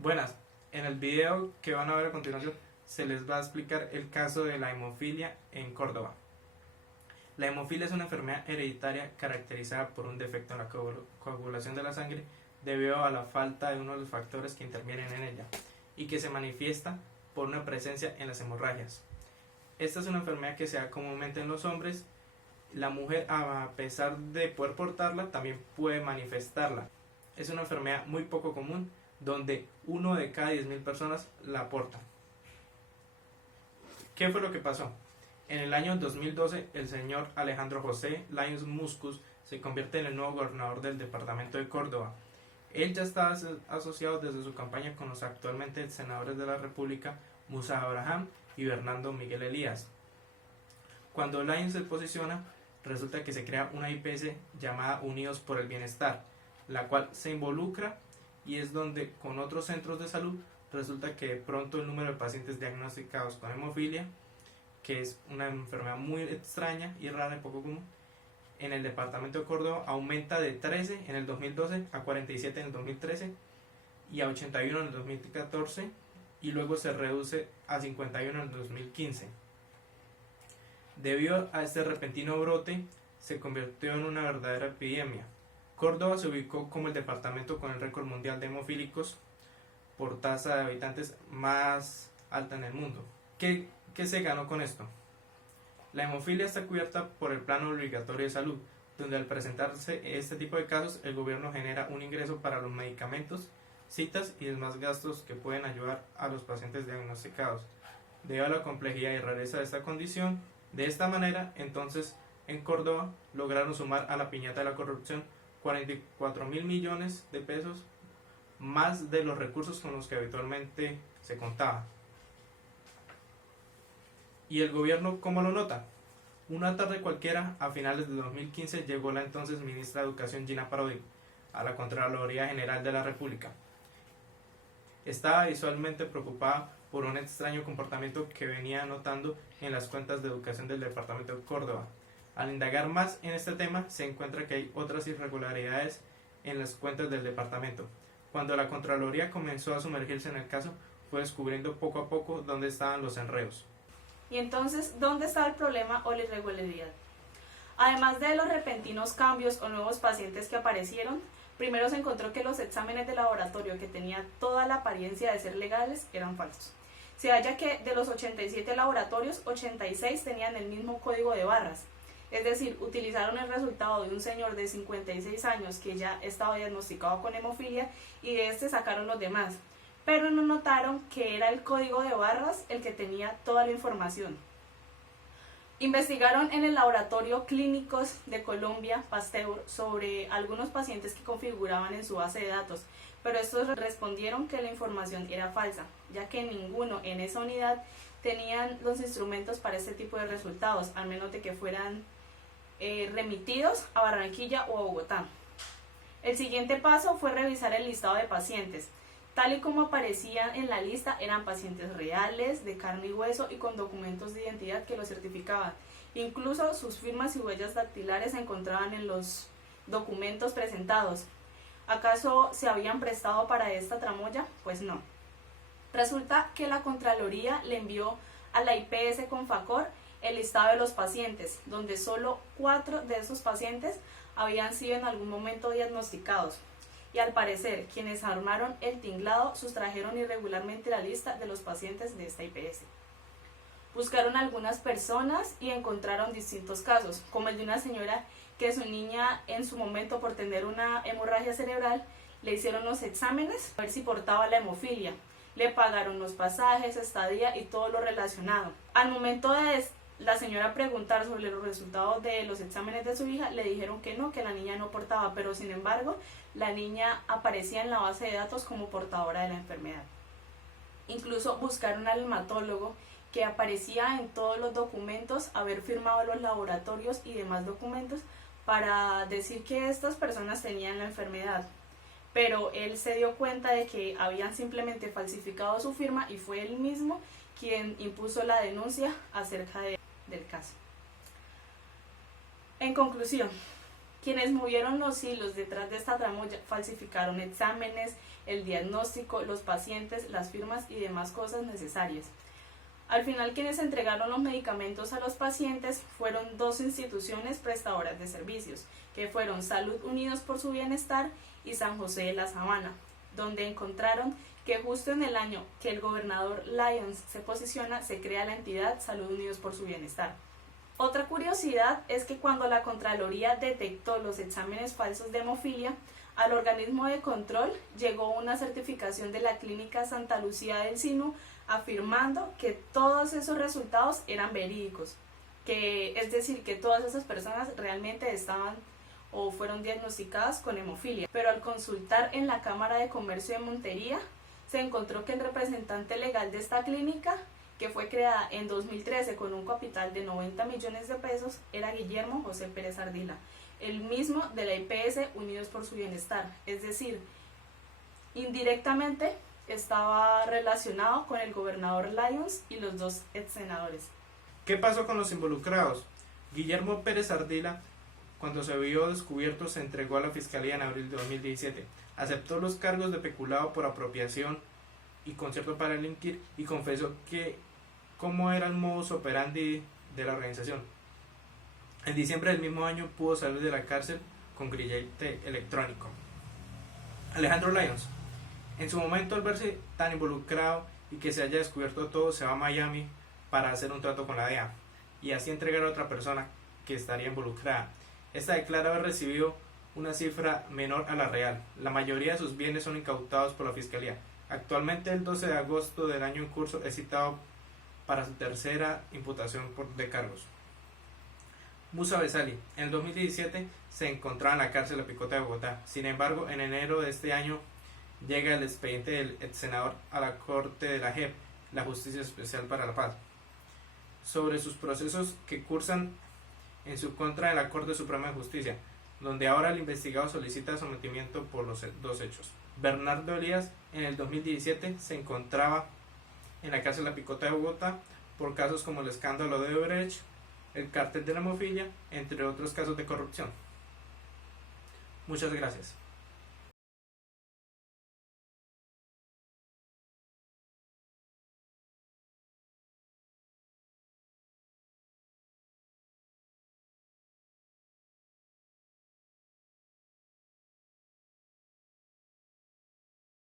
Buenas, en el video que van a ver a continuación se les va a explicar el caso de la hemofilia en Córdoba. La hemofilia es una enfermedad hereditaria caracterizada por un defecto en la coagulación de la sangre debido a la falta de uno de los factores que intervienen en ella y que se manifiesta por una presencia en las hemorragias. Esta es una enfermedad que se da comúnmente en los hombres. La mujer, a pesar de poder portarla, también puede manifestarla. Es una enfermedad muy poco común, donde 1 de cada 10.000 personas la porta. ¿Qué fue lo que pasó? En el año 2012, el señor Alejandro José Laínez Muscus se convierte en el nuevo gobernador del departamento de Córdoba. Él ya estaba asociado desde su campaña con los actualmente senadores de la República, Musa Abraham y Bernardo Miguel Elías. Cuando Laínez se posiciona, resulta que se crea una IPS llamada Unidos por el Bienestar, la cual se involucra y es donde con otros centros de salud resulta que de pronto el número de pacientes diagnosticados con hemofilia, que es una enfermedad muy extraña y rara y poco común, en el departamento de Córdoba aumenta de 13 en el 2012 a 47 en el 2013 y a 81 en el 2014 y luego se reduce a 51 en el 2015. Debido a este repentino brote, se convirtió en una verdadera epidemia. Córdoba se ubicó como el departamento con el récord mundial de hemofílicos por tasa de habitantes más alta en el mundo. ¿Qué se ganó con esto? La hemofilia está cubierta por el Plan Obligatorio de Salud, donde al presentarse este tipo de casos, el gobierno genera un ingreso para los medicamentos, citas y demás gastos que pueden ayudar a los pacientes diagnosticados. Debido a la complejidad y rareza de esta condición, de esta manera, entonces, en Córdoba lograron sumar a la piñata de la corrupción 44.000 millones de pesos, más de los recursos con los que habitualmente se contaba. ¿Y el gobierno cómo lo nota? Una tarde cualquiera, a finales de 2015, llegó la entonces ministra de Educación Gina Parodi a la Contraloría General de la República. Estaba visualmente preocupada por un extraño comportamiento que venía notando en las cuentas de educación del departamento de Córdoba. Al indagar más en este tema, se encuentra que hay otras irregularidades en las cuentas del departamento. Cuando la Contraloría comenzó a sumergirse en el caso, fue descubriendo poco a poco dónde estaban los enredos. Y entonces, ¿dónde estaba el problema o la irregularidad? Además de los repentinos cambios o nuevos pacientes que aparecieron, primero se encontró que los exámenes de laboratorio que tenían toda la apariencia de ser legales eran falsos. Se halla que de los 87 laboratorios, 86 tenían el mismo código de barras. Es decir, utilizaron el resultado de un señor de 56 años que ya estaba diagnosticado con hemofilia y de este sacaron los demás, pero no notaron que era el código de barras el que tenía toda la información. Investigaron en el laboratorio Clínicos de Colombia, Pasteur, sobre algunos pacientes que configuraban en su base de datos, pero estos respondieron que la información era falsa, ya que ninguno en esa unidad tenían los instrumentos para este tipo de resultados, al menos de que fueran remitidos a Barranquilla o a Bogotá. El siguiente paso fue revisar el listado de pacientes. Tal y como aparecían en la lista, eran pacientes reales, de carne y hueso y con documentos de identidad que los certificaban. Incluso sus firmas y huellas dactilares se encontraban en los documentos presentados. ¿Acaso se habían prestado para esta tramoya? Pues no. Resulta que la Contraloría le envió a la IPS Confacor el listado de los pacientes, donde solo 4 de esos pacientes habían sido en algún momento diagnosticados. Y al parecer, quienes armaron el tinglado sustrajeron irregularmente la lista de los pacientes de esta IPS. Buscaron a algunas personas y encontraron distintos casos, como el de una señora que su niña en su momento por tener una hemorragia cerebral le hicieron los exámenes a ver si portaba la hemofilia. Le pagaron los pasajes, estadía y todo lo relacionado. Al momento de la señora preguntar sobre los resultados de los exámenes de su hija, le dijeron que no, que la niña no portaba, pero sin embargo, la niña aparecía en la base de datos como portadora de la enfermedad. Incluso buscaron al hematólogo que aparecía en todos los documentos, haber firmado los laboratorios y demás documentos para decir que estas personas tenían la enfermedad. Pero él se dio cuenta de que habían simplemente falsificado su firma y fue él mismo quien impuso la denuncia acerca del caso. En conclusión, Quienes movieron los hilos detrás de esta tramoya falsificaron exámenes, el diagnóstico, los pacientes, las firmas y demás cosas necesarias. Al final, quienes entregaron los medicamentos a los pacientes fueron dos instituciones prestadoras de servicios, que fueron Salud Unidos por su Bienestar y San José de la Sabana, donde encontraron que justo en el año que el gobernador Lyons se posiciona, se crea la entidad Salud Unidos por su Bienestar. Otra curiosidad es que cuando la Contraloría detectó los exámenes falsos de hemofilia, al organismo de control llegó una certificación de la Clínica Santa Lucía del Sinu afirmando que todos esos resultados eran verídicos, es decir, que todas esas personas realmente estaban o fueron diagnosticadas con hemofilia. Pero al consultar en la Cámara de Comercio de Montería, se encontró que el representante legal de esta clínica, que fue creada en 2013 con un capital de 90 millones de pesos, era Guillermo José Pérez Ardila, el mismo de la IPS Unidos por su Bienestar, es decir, indirectamente estaba relacionado con el gobernador Lyons y los dos ex senadores. ¿Qué pasó con los involucrados? Guillermo Pérez Ardila, cuando se vio descubierto, se entregó a la Fiscalía en abril de 2017. Aceptó los cargos de peculado por apropiación y concierto para delinquir y confesó cómo era el modus operandi de la organización. En diciembre del mismo año pudo salir de la cárcel con grillete electrónico. Alejandro Lyons, en su momento, al verse tan involucrado y que se haya descubierto todo, se va a Miami para hacer un trato con la DEA y así entregar a otra persona que estaría involucrada. Esta declara haber recibido una cifra menor a la real. La mayoría de sus bienes son incautados por la Fiscalía. Actualmente, el 12 de agosto del año en curso, es citado para su tercera imputación de cargos. Musa Besali, en el 2017 se encontraba en la cárcel de Picota de Bogotá. Sin embargo, en enero de este año llega el expediente del ex senador a la Corte de la JEP, la Justicia Especial para la Paz, sobre sus procesos que cursan en su contra en la Corte Suprema de Justicia, donde ahora el investigado solicita sometimiento por los dos hechos. Bernardo Elías, en el 2017 se encontraba en la cárcel de la Picota de Bogotá por casos como el escándalo de Odebrecht, el cártel de la hemofilia, entre otros casos de corrupción. Muchas gracias.